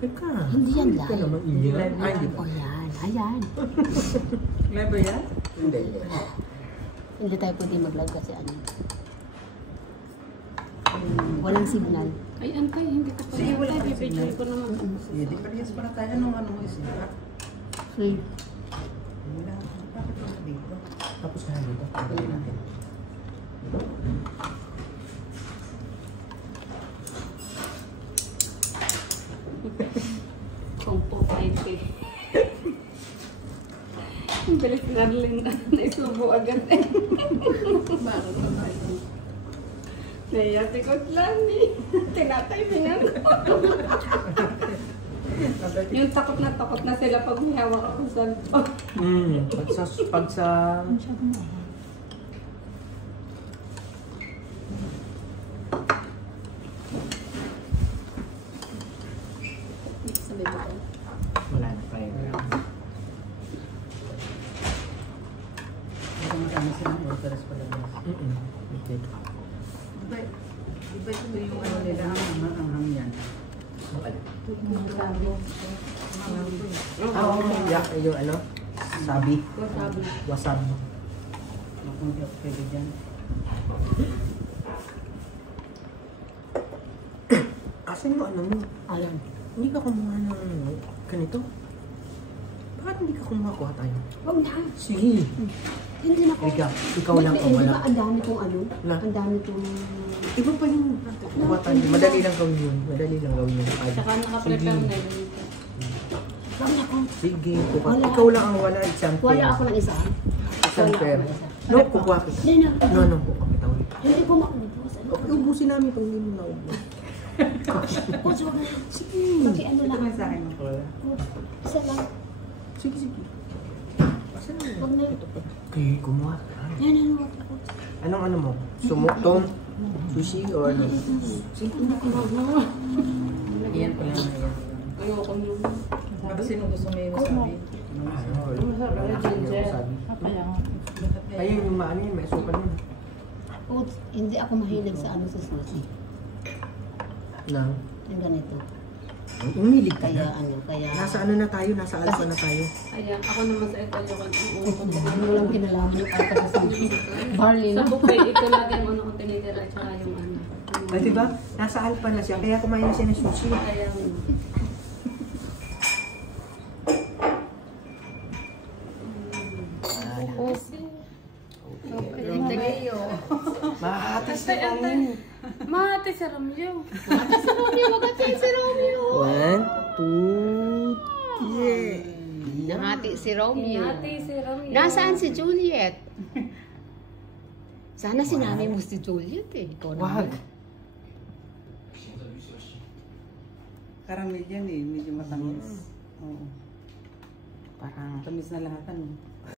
Teka. Hindi yan live. Hindi live. Ay, hindi O yan. Ayan. Live ba yan? Hindi. Hindi tayo pwede mag-live kasi ano. Walang signal. Ay, Antay, hindi ka pa. Sige, wala Antay, kang signal. pipicture ko naman. Sige, di parehas pa na tayo. Anong ano mo isip? Save. Wala. Bakit wala dito? Tapos na dito. Pagdali natin. Kung po 5K. Ang bilis na rin na naisubo agad eh. Bakit na tayo? Naiyatikot lang eh. Tinatimingan ko. Yung takot na sila pag may hawak ako sa Pag sa... sabi ko. Wala na pa yun. Pero marami silang orders pa lang. Okay. Iba ito yung ano nila, ang yan. Oo, yung ano? Sabi. Wasabi. Wasabi. Kung hindi ako pwede dyan. Asan yung ano mo? Ayan. Hindi ka kumuha ng ganito? Bakit hindi ka kumuha tayo? Huwag na. Sige. Hindi na ko. Rika, ikaw lang ang Hindi wala. ba ang dami kong ano? Na? Ang dami kong... Iba pa yung kuha tayo. Madali lang gawin yun. Madali lang gawin yun. Ay, Saka nakaprepare na yun. Huwag na ko. Sige, kuha. Wala. Ikaw lang ang wala. Isang Wala ako ng isa. Isang Wala pair. ako ng isa. No, kukuha kita. Hindi na. No, kukuha kita ulit. Hindi ko maubos. Okay, ubusin namin pag hindi mo naubos. Ubos, wag na. Sige. Pati ano lang. Sa akin mo. Isa lang. Sige, sige. Asan na Wag na. Okay, kumuha ka. Yan, ano, wag ako. Anong ano mo? Sumuktong? Sushi or ano? Sige, wag na. Iyan pala na yan. Ayoko nyo. Bakit sino gusto may wasabi? Ayun yung maano yun, may suka nun. Oh, hindi ako mahilig sa ano sa sushi. Na? Yung ganito. Umilig ka Kaya na. ano, kaya... Nasa ano na tayo? Nasa alpha na tayo. Ayan, ako naman sa ito yung Ano lang kinalaman yung alka sa sushi. Barley Sa na. buffet, ito lagi ang ano ko tinitira at saka yung ano. Ay, diba? Nasa alpha na siya, kaya kumain na siya ng sushi. Kaya Mahati si Romeo. Mate sa Romeo. Si Romeo, magkati si Romeo. 1, 2, yeah. Nahati si Romeo. Mate si Romeo. Nasaan si Juliet? Sana sinami mo si Juliet eh. Ikaw naman. Wag. Karamel yan eh, medyo matamis. Oo. Parang Tamis na lahat ano.